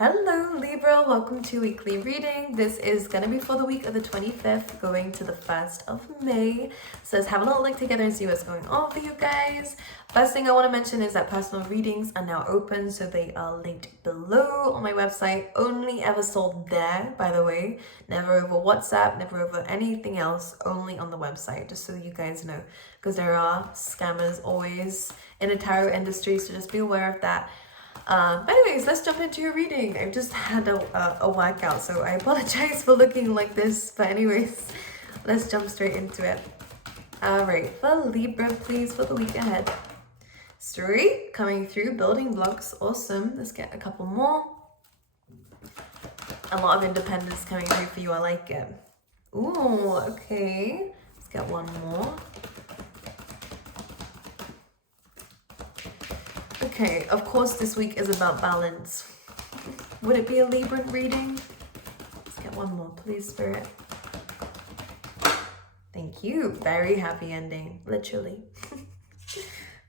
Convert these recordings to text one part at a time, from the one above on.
Hello Libra, welcome to weekly reading. This is going to be for the week of the 25th going to the 1st of May. So let's have a little look together and see what's going on for you guys. First thing I want to mention is that personal readings are now open, so they are linked below on my website. Only ever sold there, by the way. Never over WhatsApp, never over anything else, only on the website, just so you guys know. Because there are scammers always in the tarot industry, so just be aware of that. But anyways, let's jump into your reading. I've just had a workout, so I apologize for looking like this. But anyways, let's jump straight into it. Alright, for Libra, please, for the week ahead. Straight, coming through, building blocks, awesome. Let's get a couple more. A lot of independence coming through for you, I like it. Ooh, okay. Let's get one more. Okay, of course this week is about balance. Would it be a Libra reading? Let's get one more, please, Spirit. Thank you. Very happy ending, literally.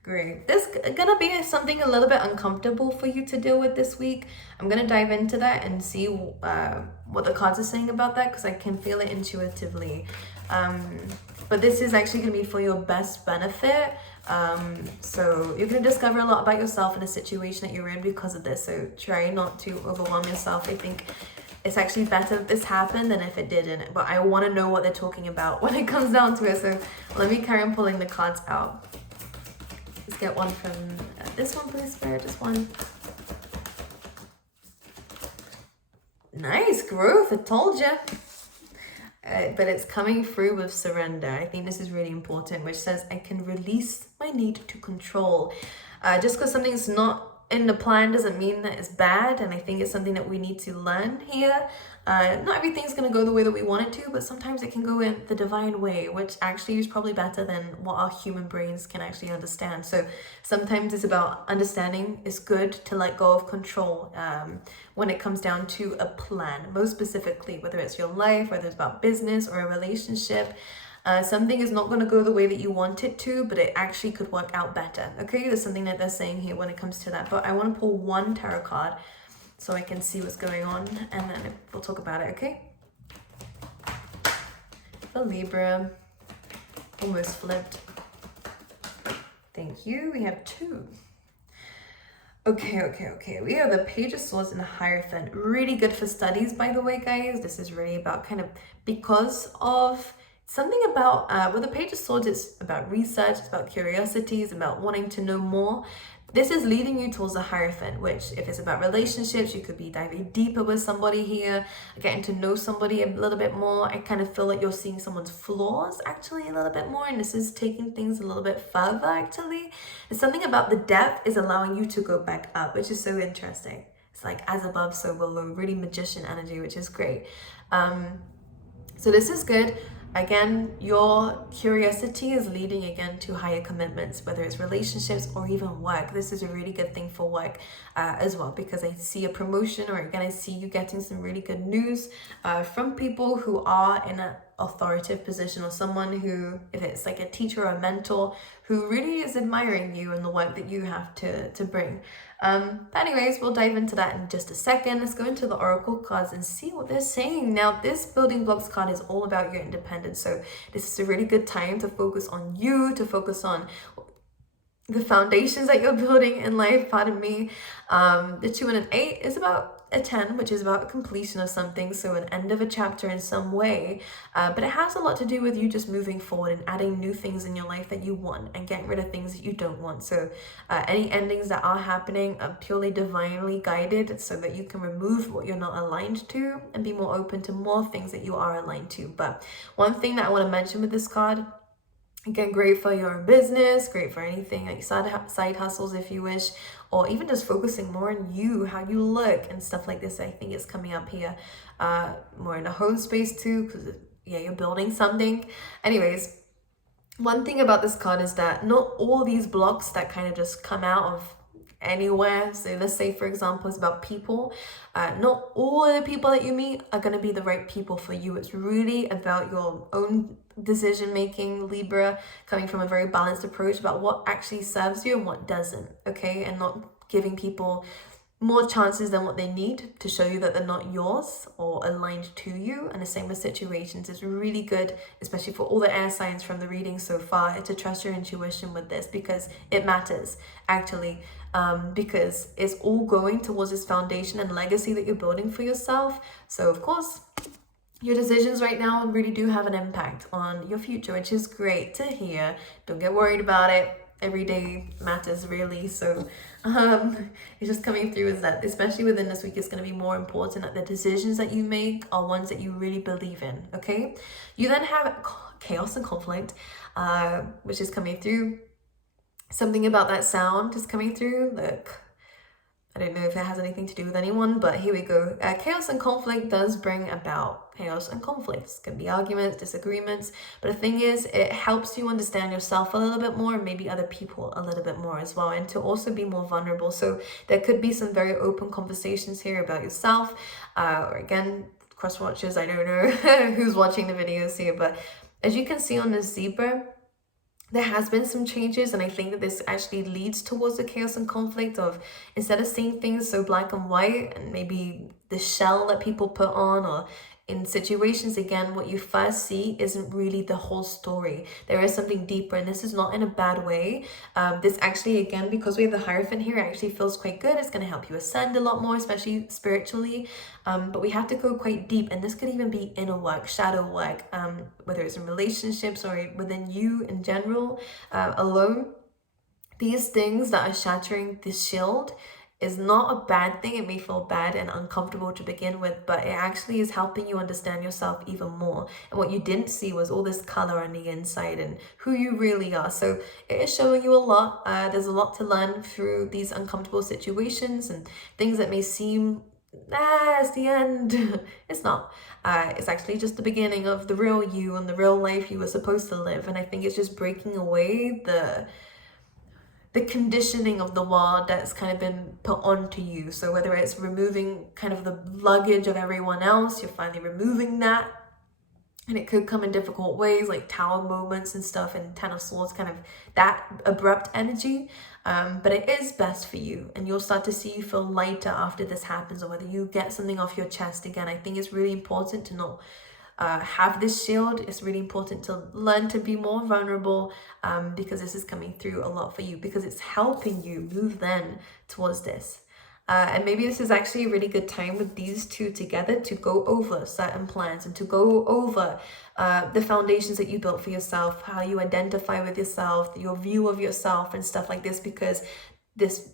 Great. This is gonna be something a little bit uncomfortable for you to deal with this week. I'm gonna dive into that and see what the cards are saying about that, because I can feel it intuitively. But this is actually gonna be for your best benefit. So you're gonna discover a lot about yourself in a situation that you're in because of this. So try not to overwhelm yourself. I think it's actually better if this happened than if it didn't. But I want to know what they're talking about when it comes down to it. So let me carry on pulling the cards out. Let's get one from this one, please, Spirit. Just one. Nice growth. I told you. But it's coming through with surrender. I think this is really important, which says I can release my need to control. Just because something's not in the plan doesn't mean that it's bad, and I think it's something that we need to learn here. Not everything's going to go the way that we want it to, but sometimes it can go in the divine way, which actually is probably better than what our human brains can actually understand. So sometimes it's about understanding it's good to let go of control when it comes down to a plan, most specifically, whether it's your life, whether it's about business or a relationship. Something is not going to go the way that you want it to, but it actually could work out better. Okay, there's something that they're saying here when it comes to that. But I want to pull one tarot card so I can see what's going on, and then we'll talk about it, okay? For Libra, almost flipped. Thank you. We have two. Okay. We have the Page of Swords and the Hierophant. Really good for studies, by the way, guys. This is really about kind of because of something about, with the Page of Swords, it's about research, it's about curiosity, it's about wanting to know more. This is leading you towards the Hierophant, which if it's about relationships, you could be diving deeper with somebody here, getting to know somebody a little bit more. I kind of feel like you're seeing someone's flaws actually a little bit more, and this is taking things a little bit further actually. It's something about the depth is allowing you to go back up, which is so interesting. It's like as above, so below, really magician energy, which is great. So this is good. Again, your curiosity is leading again to higher commitments, whether it's relationships or even work. This is a really good thing for work as well, because I see a promotion, or again, I see you getting some really good news from people who are in an authoritative position, or someone who, if it's like a teacher or a mentor, who really is admiring you and the work that you have to bring. But anyways, we'll dive into that in just a second. Let's go into the Oracle cards and see what they're saying. Now, this Building Blocks card is all about your independence. So this is a really good time to focus on you, to focus on the foundations that you're building in life. Pardon me. The 2 and an 8 is about a 10, which is about completion of something, so an end of a chapter in some way, but it has a lot to do with you just moving forward and adding new things in your life that you want and getting rid of things that you don't want. So any endings that are happening are purely divinely guided, so that you can remove what you're not aligned to and be more open to more things that you are aligned to. But one thing that I want to mention with this card, again, great for your business, great for anything like side hustles if you wish, or even just focusing more on you, how you look and stuff like this. I think it's coming up here more in a home space too, because yeah, you're building something. Anyways, one thing about this card is that not all these blocks that kind of just come out of anywhere. So let's say, for example, it's about people. Not all of the people that you meet are going to be the right people for you. It's really about your own decision making, Libra, coming from a very balanced approach about what actually serves you and what doesn't, okay? And not giving people more chances than what they need to show you that they're not yours or aligned to you. And the same with situations. It's really good, especially for all the air signs from the reading so far, to trust your intuition with this, because it matters actually, because it's all going towards this foundation and legacy that you're building for yourself. So of course, your decisions right now really do have an impact on your future, which is great to hear. Don't get worried about it. Every day matters, really. So it's just coming through is that, especially within this week, it's going to be more important that the decisions that you make are ones that you really believe in. Okay, you then have chaos and conflict, which is coming through. Something about that sound is coming through. Look, I don't know if it has anything to do with anyone, but here we go. Chaos and conflict does bring about chaos and conflicts. Can be arguments, disagreements, but the thing is, it helps you understand yourself a little bit more, and maybe other people a little bit more as well, and to also be more vulnerable. So there could be some very open conversations here about yourself, or again, cross watchers, I don't know who's watching the videos here, but as you can see on the zebra, there has been some changes, and I think that this actually leads towards the chaos and conflict of, instead of seeing things so black and white and maybe the shell that people put on, or in situations, again, what you first see isn't really the whole story. There is something deeper, and this is not in a bad way. This actually, again, because we have the Hierophant here, actually feels quite good. It's going to help you ascend a lot more, especially spiritually. But we have to go quite deep, and this could even be inner work, shadow work, whether it's in relationships or within you in general, alone. These things that are shattering the shield is not a bad thing. It may feel bad and uncomfortable to begin with, but it actually is helping you understand yourself even more. And what you didn't see was all this color on the inside and who you really are. So it is showing you a lot. There's a lot to learn through these uncomfortable situations and things that may seem, it's the end. It's not. It's actually just the beginning of the real you and the real life you were supposed to live. And I think it's just breaking away the conditioning of the world that's kind of been put onto you. So whether it's removing kind of the luggage of everyone else, you're finally removing that. And it could come in difficult ways, like tower moments and stuff, and Ten of Swords, kind of that abrupt energy. But it is best for you, and you'll start to see you feel lighter after this happens, or whether you get something off your chest again. I think it's really important to not have this shield. It's really important to learn to be more vulnerable, because this is coming through a lot for you, because it's helping you move then towards this. And maybe this is actually a really good time with these two together to go over certain plans and to go over the foundations that you built for yourself, how you identify with yourself, your view of yourself and stuff like this, because this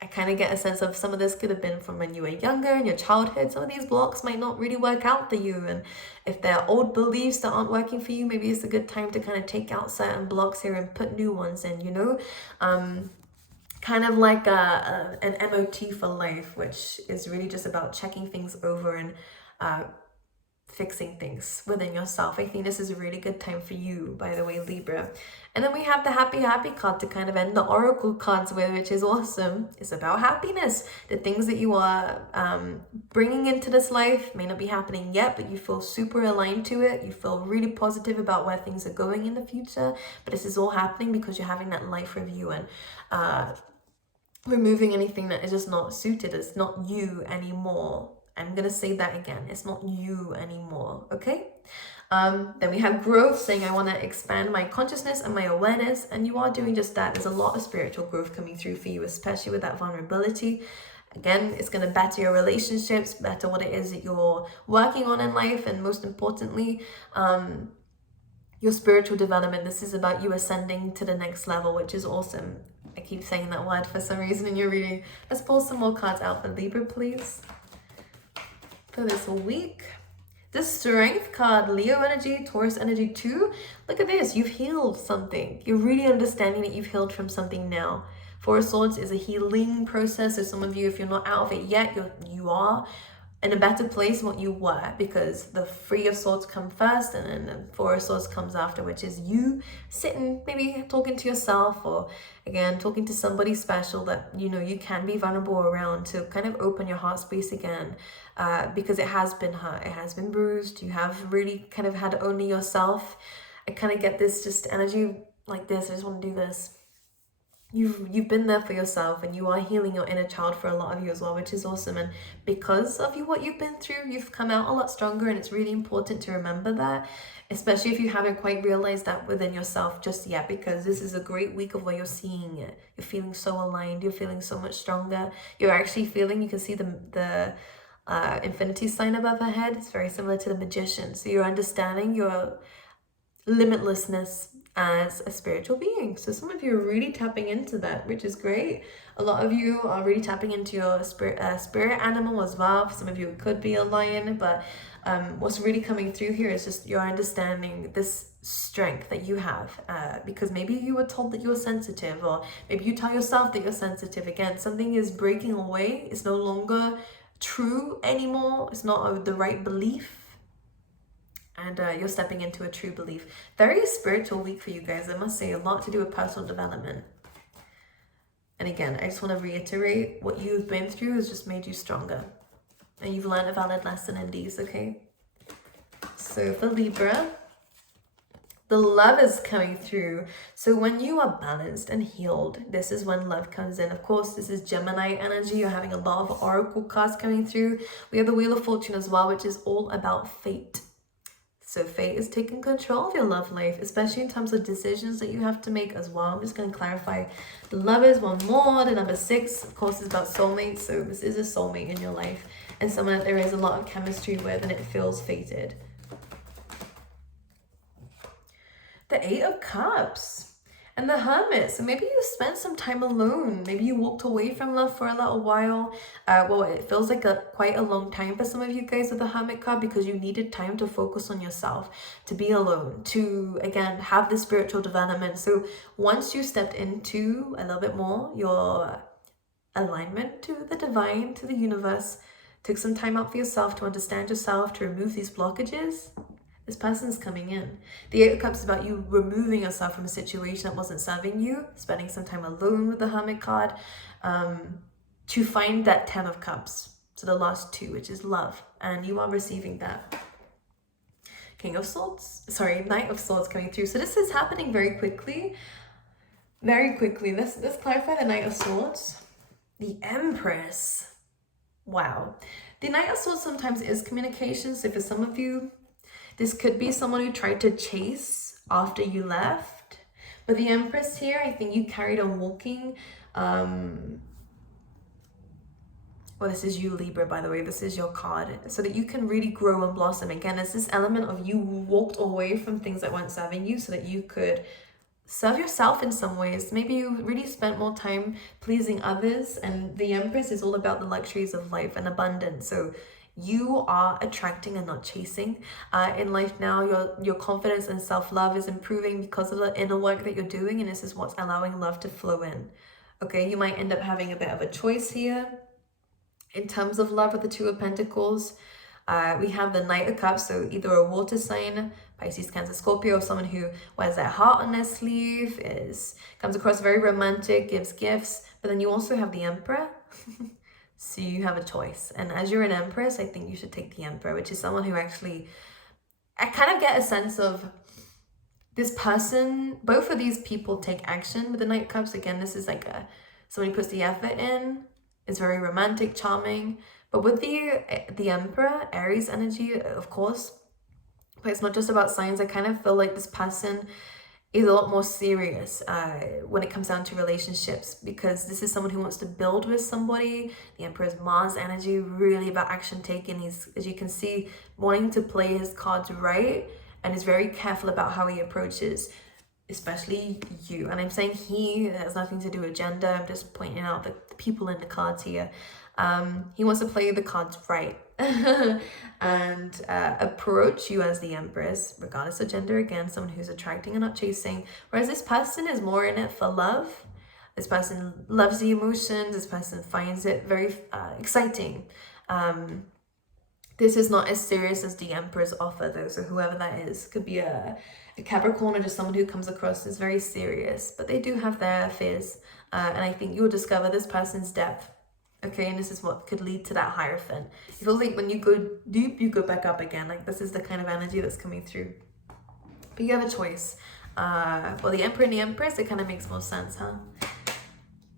I kind of get a sense of some of this could have been from when you were younger, in your childhood. Some of these blocks might not really work out for you. And if there are old beliefs that aren't working for you, maybe it's a good time to kind of take out certain blocks here and put new ones in, you know? Kind of like an MOT for life, which is really just about checking things over and fixing things within yourself. I think this is a really good time for you, by the way, Libra. And then we have the happy card to kind of end the oracle cards with, which is awesome. It's about happiness. The things that you are bringing into this life may not be happening yet, but you feel super aligned to it. You feel really positive about where things are going in the future. But this is all happening because you're having that life review and removing anything that is just not suited. It's not you anymore. I'm going to say that again. It's not you anymore, okay? Then we have growth, saying I want to expand my consciousness and my awareness, and you are doing just that. There's a lot of spiritual growth coming through for you, especially with that vulnerability. Again, it's going to better your relationships, better what it is that you're working on in life, and most importantly, your spiritual development. This is about you ascending to the next level, which is awesome. I keep saying that word for some reason in your reading. Let's pull some more cards out for Libra, please, for this week. The Strength card, Leo energy, Taurus energy too. Look at this, you've healed something. You're really understanding that you've healed from something now. Four of Swords is a healing process. So some of you, if you're not out of it yet, you are in a better place than what you were, because the Three of Swords come first and then the Four of Swords comes after, which is you sitting, maybe talking to yourself, or again, talking to somebody special that, you know, you can be vulnerable around, to kind of open your heart space again, because it has been hurt, it has been bruised. You have really kind of had only yourself. I kind of get this just energy like this. I just want to do this. you've been there for yourself, and you are healing your inner child for a lot of you as well, which is awesome. And because of what you've been through, you've come out a lot stronger, and it's really important to remember that, especially if you haven't quite realized that within yourself just yet, because this is a great week of where you're seeing it. You're feeling so aligned, you're feeling so much stronger. You're actually feeling, you can see the infinity sign above her head. It's very similar to the magician. So you're understanding your limitlessness as a spiritual being. So some of you are really tapping into that, which is great. A lot of you are really tapping into your spirit animal as well. For some of you it could be a lion, but what's really coming through here is just you're understanding this strength that you have, because maybe you were told that you were sensitive, or maybe you tell yourself that you're sensitive. Again, something is breaking away. It's no longer true anymore. It's not the right belief, and you're stepping into a true belief. Very spiritual week for you guys, I must say. A lot to do with personal development. And again, I just want to reiterate, what you've been through has just made you stronger, and you've learned a valid lesson in these. Okay, so for Libra, the love is coming through. So when you are balanced and healed, this is when love comes in. Of course, this is Gemini energy. You're having a lot of oracle cards coming through. We have the Wheel of Fortune as well, which is all about fate. So fate is taking control of your love life, especially in terms of decisions that you have to make as well. I'm just going to clarify the Lovers one more. The number 6, of course, is about soulmates. So this is a soulmate in your life, and someone that there is a lot of chemistry with, and it feels fated. The 8 of Cups and the Hermit. So maybe you spent some time alone. Maybe you walked away from love for a little while. Well, it feels like quite a long time for some of you guys with the Hermit card, because you needed time to focus on yourself, to be alone, to, again, have the spiritual development. So once you stepped into a little bit more your alignment to the divine, to the universe, took some time out for yourself to understand yourself, to remove these blockages, this person's coming in. The 8 of Cups is about you removing yourself from a situation that wasn't serving you, spending some time alone with the Hermit card, to find that 10 of Cups. So the last 2, which is love, and you are receiving that. Knight of Swords coming through. So this is happening very quickly. Very quickly. Let's clarify the Knight of Swords. The Empress. Wow. The Knight of Swords sometimes is communication. So for some of you, this could be someone who tried to chase after you left. But the Empress here, I think you carried on walking. Well, this is you, Libra, by the way. This is your card. So that you can really grow and blossom. Again, it's this element of you walked away from things that weren't serving you so that you could serve yourself in some ways. Maybe you really spent more time pleasing others. And the Empress is all about the luxuries of life and abundance. So you are attracting and not chasing in life now. Your confidence and self-love is improving because of the inner work that you're doing, and this is what's allowing love to flow in. Okay, you might end up having a bit of a choice here in terms of love with the 2 of Pentacles. We have the Knight of Cups, so either a water sign, Pisces, Cancer, Scorpio, someone who wears their heart on their sleeve, comes across very romantic, gives gifts, but then you also have the Emperor. So you have a choice. And as you're an Empress, I think you should take the Emperor, which is someone who actually, I kind of get a sense of this person. Both of these people take action with the Knight of Cups. Again, this is like someone who puts the effort in. It's very romantic, charming. But with the Emperor, Aries energy, of course, but it's not just about signs. I kind of feel like this person is a lot more serious when it comes down to relationships, because this is someone who wants to build with somebody. The Emperor's Mars energy, really about action taking. He's, as you can see, wanting to play his cards right, and is very careful about how he approaches, especially you. And I'm saying he, it has nothing to do with gender. I'm just pointing out the people in the cards here. He wants to play the cards right and approach you as the Empress, regardless of gender. Again, someone who's attracting and not chasing, whereas this person is more in it for love. This person loves the emotions. This person finds it very exciting. This is not as serious as the Emperor's offer, though, so whoever that is, could be a Capricorn or just someone who comes across as very serious, but they do have their fears, and I think you'll discover this person's depth. Okay, and this is what could lead to that Hierophant. It feels like when you go deep, you go back up again. Like, this is the kind of energy that's coming through. But you have a choice. Well, the Emperor and the Empress, it kind of makes more sense, huh?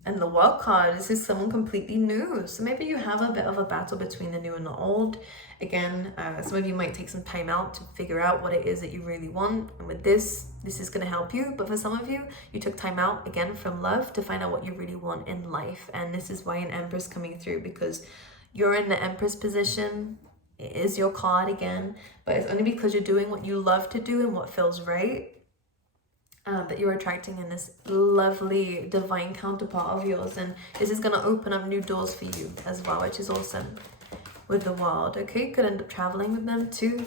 And the World card, this is someone completely new. So maybe you have a bit of a battle between the new and the old. Again, some of you might take some time out to figure out what it is that you really want. And with this is going to help you. But for some of you, you took time out, again, from love to find out what you really want in life. And this is why an Empress coming through, because you're in the Empress position. It is your card again, but it's only because you're doing what you love to do and what feels right. That you're attracting in this lovely divine counterpart of yours, and this is going to open up new doors for you as well, which is awesome. With the Wild, okay, could end up traveling with them too.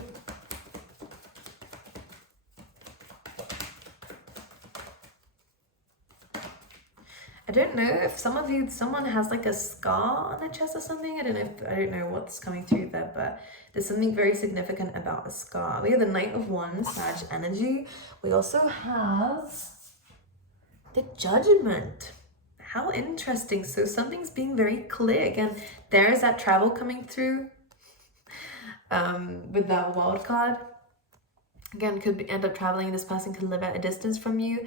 I don't know if someone has like a scar on their chest or something. I don't know what's coming through there, but there's something very significant about a scar. We have the Knight of Wands, Sag energy. We also have the Judgment. How interesting. So something's being very clear. Again, there is that travel coming through with that Wild card. Again, end up traveling. This person could live at a distance from you.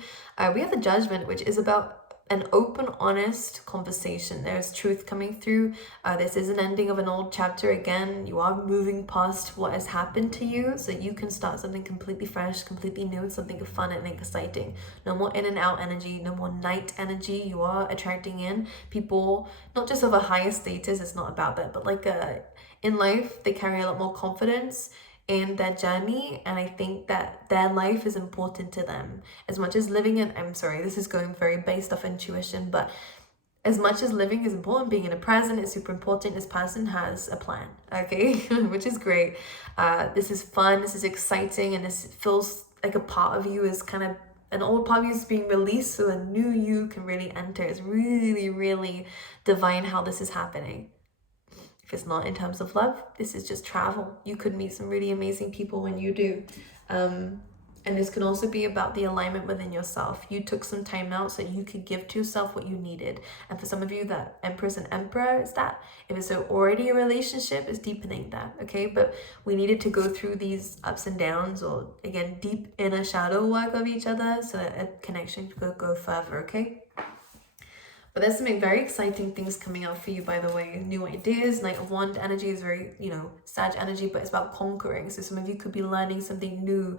We have the Judgment, which is about an open, honest conversation. There's truth coming through. This is an ending of an old chapter. Again, you are moving past what has happened to you, so you can start something completely fresh, completely new, and something fun and exciting. No more in and out energy, no more night energy. You are attracting in people, not just of a higher status, it's not about that, but like in life, they carry a lot more confidence in their journey, and I think that their life is important to them as much as living in, I'm sorry, this is going very based off intuition, but as much as living is important, being in the present is super important. This person has a plan, okay? Which is great. This is fun, this is exciting, and this feels like a part of you is kind of, an old part of you is being released so a new you can really enter. It's really, really divine how this is happening. If it's not in terms of love, this is just travel. You could meet some really amazing people when you do. And this can also be about the alignment within yourself. You took some time out so you could give to yourself what you needed. And for some of you, that Empress and Emperor is that. If it's already a relationship, it's deepening that, okay? But we needed to go through these ups and downs, or again, deep inner shadow work of each other so that a connection could go further, okay? But there's some very exciting things coming out for you, by the way. New ideas. Knight of Wand energy is very, Sag energy, but it's about conquering. So some of you could be learning something new,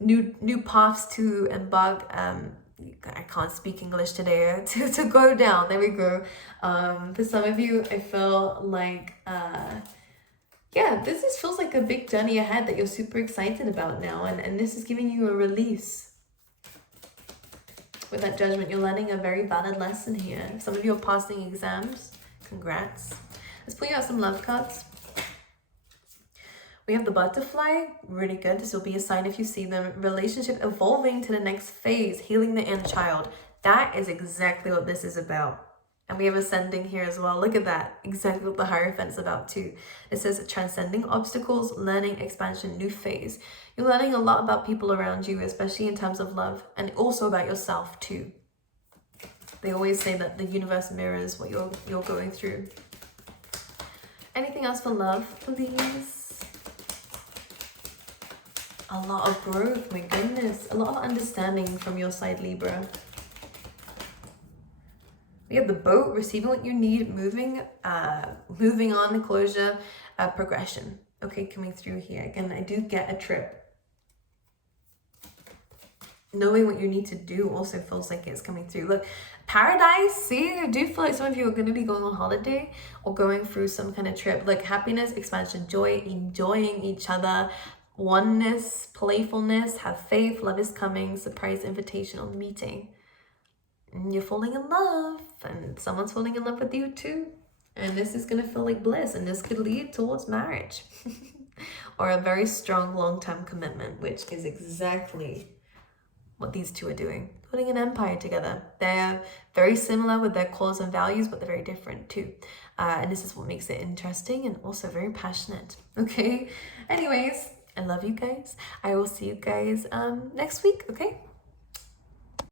new paths to embark. I can't speak English today. To go down. There we go. For some of you, I feel like, this feels like a big journey ahead that you're super excited about now. And this is giving you a release. With that Judgment, you're learning a very valid lesson here. Some of you are passing exams. Congrats. Let's pull you out some love cards. We have the Butterfly. Really good. This will be a sign if you see them. Relationship evolving to the next phase. Healing the inner child. That is exactly what this is about. And we have Ascending here as well. Look at that. Exactly what the Hierophant's about too. It says transcending obstacles, learning, expansion, new phase. You're learning a lot about people around you, especially in terms of love, and also about yourself too. They always say that the universe mirrors what you're going through. Anything else for love, please? A lot of growth, my goodness. A lot of understanding from your side, Libra. We have the Boat, receiving what you need, moving on, closure, progression. Okay, coming through here. Again, I do get a trip. Knowing what you need to do also feels like it's coming through. Look, Paradise, see, I do feel like some of you are going to be going on holiday or going through some kind of trip. Like happiness, expansion, joy, enjoying each other, oneness, playfulness, have faith, love is coming, surprise invitation on meeting. And you're falling in love, and someone's falling in love with you too. And this is going to feel like bliss, and this could lead towards marriage or a very strong long-term commitment, which is exactly what these two are doing. Putting an empire together. They're very similar with their cause and values, but they're very different too. And this is what makes it interesting and also very passionate. Okay. Anyways, I love you guys. I will see you guys next week. Okay.